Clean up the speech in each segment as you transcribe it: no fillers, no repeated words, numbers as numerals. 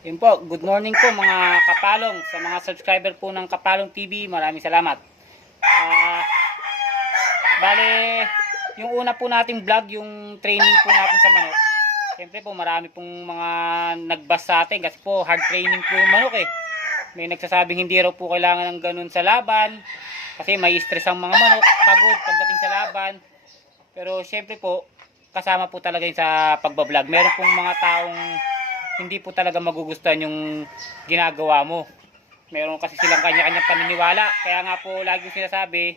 Yun po, good morning po mga kapalong. Sa mga subscriber po ng Kapalong TV, maraming salamat. Ah, Bale, yung una po nating vlog, yung training po natin sa manok. Siyempre po, marami pong mga nagbas sa atin kasi po hard training po yung manok eh. May nagsasabing hindi raw po kailangan ng ganun sa laban kasi may stress ang mga manok, pagod pagdating sa laban. Pero siyempre po, kasama po talaga yun sa pagbablog. Meron pong mga taong hindi po talaga magugustuhan yung ginagawa mo. Meron kasi silang kanya-kanyang paniniwala. Kaya nga po lagi ko sinasabi,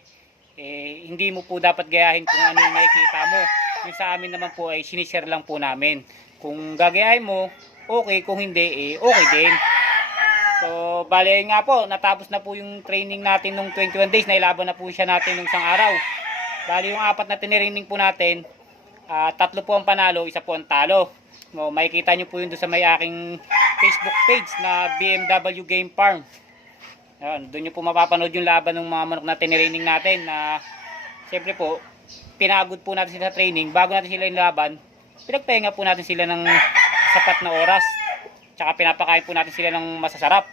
hindi mo po dapat gayahin kung ano yung nakikita mo. Yung sa amin naman po ay sinishare lang po namin. Kung gagayahin mo, okay. Kung hindi, okay din. So, bale nga po, natapos na po yung training natin nung 21 days. Nailaban na po siya natin nung isang araw. Bale yung apat na tiniraining po natin, tatlo po ang panalo, isa po ang talo. No, makikita nyo po yun doon sa may aking Facebook page na BMW Game Farm. Ayan, doon nyo po mapapanood yung laban ng mga manok na tiniraining natin na siyempre po, pinagod po natin sila sa training. Bago natin sila yung laban, pinagpahinga po natin sila ng sapat na oras. Tsaka pinapakain po natin sila ng masasarap.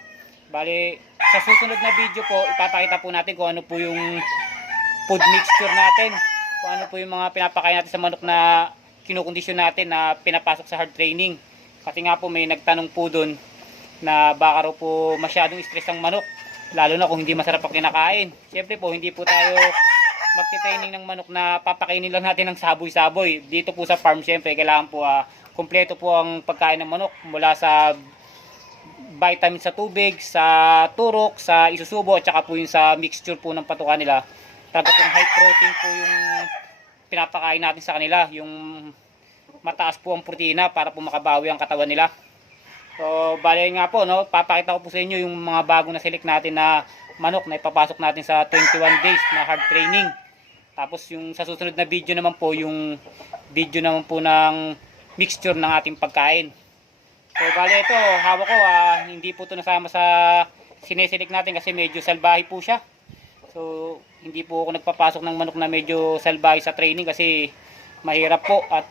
Bali, sa susunod na video po, ipapakita po natin kung ano po yung food mixture natin. Kung ano po yung mga pinapakain natin sa manok na kinukondisyon natin na pinapasok sa hard training. Kasi nga po may nagtanong po doon na baka raw po masyadong stress ang manok. Lalo na kung hindi masarap ang kinakain. Siyempre po, hindi po tayo magti-training ng manok na papakainin lang natin ng saboy-saboy. Dito po sa farm, siyempre, kailangan po kumpleto po ang pagkain ng manok mula sa vitamin sa tubig, sa turok, sa isusubo, at saka po yung sa mixture po ng patukan nila. Talaga pong high protein po yung pinapakain natin sa kanila, yung mataas po ang protina para po makabawi ang katawan nila. So, bale nga po, no, papakita ko po sa inyo yung mga bagong na-select natin na manok na ipapasok natin sa 21 days na hard training. Tapos yung sa susunod na video naman po, yung video naman po ng mixture ng ating pagkain. So, bale ito, hawak ko, hindi po ito nasama sa sineselect natin kasi medyo salbahe po siya. So, hindi po ako nagpapasok ng manok na medyo salbahe sa training kasi mahirap po at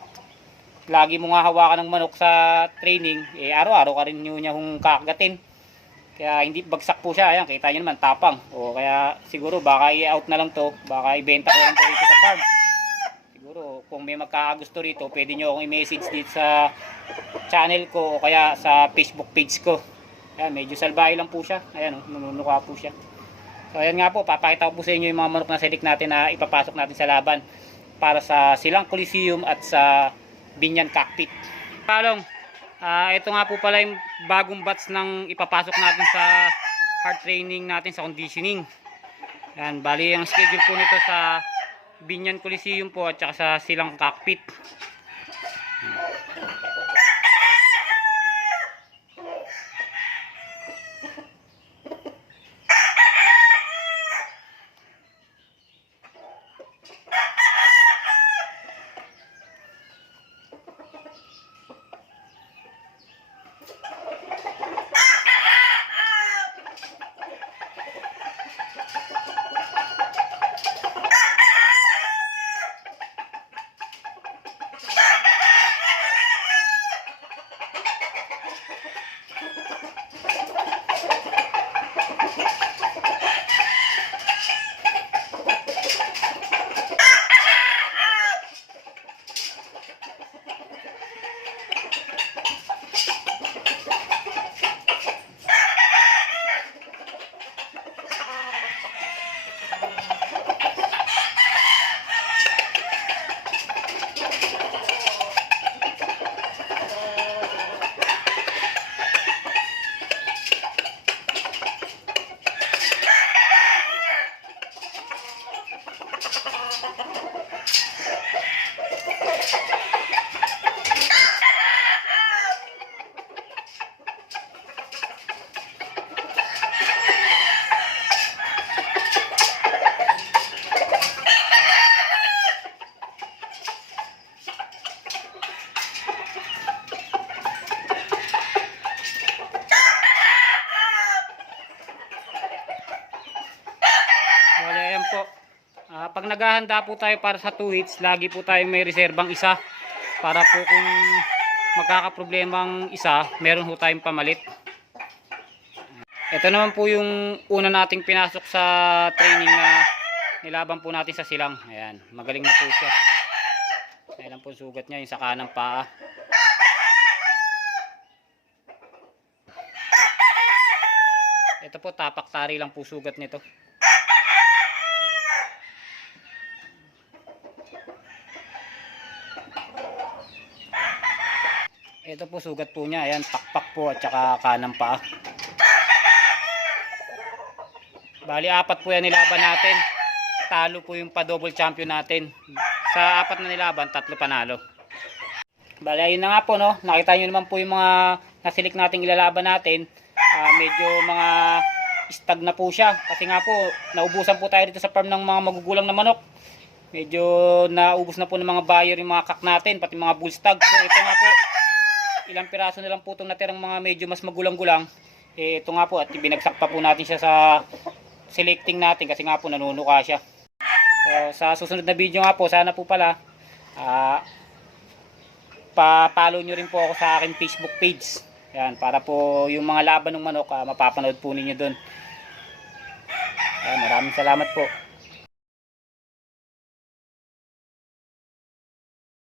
lagi mo nga hawakan ng manok sa training, araw-araw ka rin niya kung kakagatin. Kaya hindi bagsak po siya. Ayan, kita nyo naman, tapang. O kaya siguro baka i-out na lang to, baka ibenta ko lang to rito sa farm. Siguro kung may magkakagusto rito, pwede nyo akong i-message dito sa channel ko o kaya sa Facebook page ko. Ayan, medyo salbahe lang po siya. Ayan, nanunuka po siya. So ayan nga po, papakita ko po sa inyo yung mga manok na select natin na ipapasok natin sa laban para sa Silang Coliseum at sa Binyan Cockpit. Palong, ito nga po pala yung bagong batch ng ipapasok natin sa hard training natin sa conditioning. Ayan, bali ang schedule po nito sa Binyan Coliseum po at saka sa Silang Cockpit. Ayan po. Pag naghahanda po tayo para sa 2 hits, lagi po tayo may reserbang isa para po kung magkakaproblemang isa, meron ho tayong pamalit. Ito naman po yung una nating pinasok sa training na nilaban po natin sa silang. Ayan, magaling na po siya. Ayan po sugat niya, yung sa kanang paa. Ito po, tapak-tari lang po sugat nito. Ito po sugat po niya. Ayan, pakpak po at saka kanang paa. Bali, 4 po yan nilaban natin. Talo po yung pa-double champion natin. Sa 4 na nilaban, 3 panalo. Bali, ayun na nga po, no. Nakita nyo naman po yung mga nasilik nating ilalaban natin. Medyo mga stag na po siya. Kasi nga po, naubusan po tayo dito sa farm ng mga magugulang na manok. Medyo naubos na po ng mga buyer yung mga kak natin, pati mga bull stag. So ito nga po, ilang piraso na lang po itong natirang mga medyo mas magulang-gulang. Ito nga po, at binagsak pa po natin siya sa selecting natin kasi nga po nanunuka siya. So sa susunod na video nga po, sana po pala pa-follow nyo rin po ako sa aking Facebook page. Yan, para po yung mga laban ng manok mapapanood po ninyo doon. Maraming salamat po.